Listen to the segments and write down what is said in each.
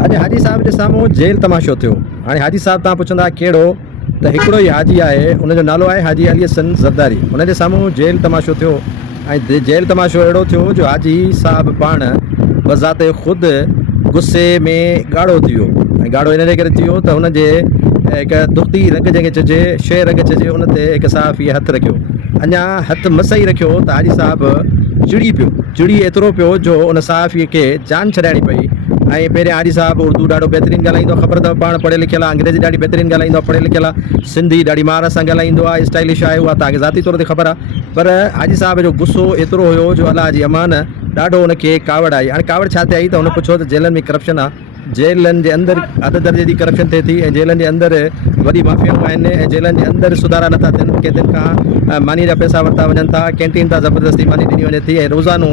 अॼु हाजी साहब जे साम्हूं जेल तमाशो थियो। हाणे हाजी साहब तव्हां पुछंदा कहिड़ो, त हिकिड़ो ई हाजी आहे, उनजो नालो आहे हाजी अली हसन ज़रदारी। उनजे साम्हूं जेल तमाशो थियो ऐं जेल तमाशो अहिड़ो थियो जो हाजी साहब पाण बज़ाते ख़ुदि गुस्से में ॻाढ़ो थी वियो। ऐं ॻाढ़ो इन करे थी वियो त हुनजे हिकु दुखती रग जंहिंखे चइजे, शे रग चइजे, उन ते हिकु सहाफ़ीअ हथु रखियो। अञा हथु मसई रखियो त हाजी साहब चिड़ी पियो। चिड़ी एतिरो पियो जो उन सहाफ़ीअ खे जान छॾाइणी पई। ऐं पहिरियां हाजी साहब उर्दू ॾाढो बहितरीनु ॻाल्हाईंदो आहे, ख़बर अथव, पाण पढ़ियल लिखियल आहे, अंग्रेज़ी ॾाढी बहितरीनु ॻाल्हाईंदो आहे, पढ़ियल लिखियल आहे, सिंधी ॾाढी महार सां ॻाल्हाईंदो आहे, स्टाइलिश आहे, उहा तव्हांखे ज़ाती तौर ते ख़बर आहे। पर हाजी साहब जो गुस्सो एतिरो हुयो जो अलाह जी अमान ॾाढो उनखे कावड़ आई। हाणे कावड़ छा ते आई त हुन पुछो त जेलनि में करप्शन आहे, जेलनि जे अंदरि अध दर्जे जी करप्शन थिए थी, ऐं जेलनि जे अंदरि वॾी माफ़ियाऊं आहिनि, ऐं जेलनि जे अंदरि सुधारा नथा थियनि, कंहिं खां मानी जा पैसा वरिता वञनि था, कैंटीन तां ज़बरदस्ती मानी ॾिनी वञे थी, ऐं रोज़ानो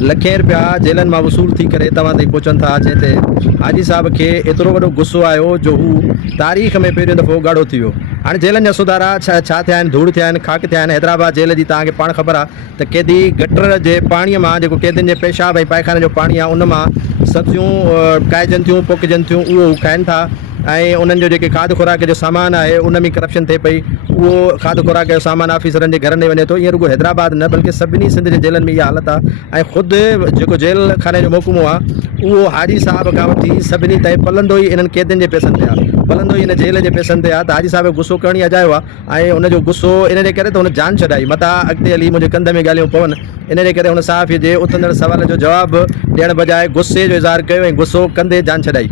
लखे रुपया जेलनि मां वसूल थी करे तव्हां ताईं पहुचनि था, जंहिं ते हाजी साहब खे एतिरो वॾो गुस्सो आयो जो हू तारीख़ में पहिरियों दफ़ो ॻाढ़ो थी वियो। हाणे जेलनि जा सुधारा छा थिया आहिनि, धूड़ थिया आहिनि, खाक थिया आहिनि। हैदराबाद जेल जी तव्हांखे पाण ख़बर आहे त कैदी गटर जे पाणीअ मां, जेको कैदियुनि जे पेशाब ऐं पायखाने जो पाणी आहे, उन मां सब्जियूं काइजनि थियूं, पोखिजनि थियूं, उहो खाइनि था। ऐं उन्हनि जो जेके खाध खुराक जो सामान आहे उन में करप्शन थिए पई, उहो खाध खुराक जो सामान ऑफिसरनि जे घरनि में वञे थो। ईअं रुॻो हैदराबाद न, बल्कि सभिनी सिंध जे जेलनि में इहा हालत आहे। ऐं ख़ुदि जेको जेल खाने जो मोकमो आहे उहो हाजी साहब खां वठी सभिनी ताईं पलंदो ई इन्हनि कैदियुनि जे पैसनि ते आहे, पलंदो ई इन जेल जे पैसनि ते आहे। त हाजी साहब जो गुस्सो करण ई अजायो आहे। ऐं उनजो गुस्सो इन जे करे त हुन जान छॾाई, मथां अॻिते हली मुंहिंजे कंध में ॻाल्हियूं पवनि, इन जे करे हुन सहाफ़ीअ जे उथंदड़ सवाल जो जवाबु ॾियण बजाए गुस्से जो इज़हार कयो ऐं गुस्सो कंदे जान छॾाई।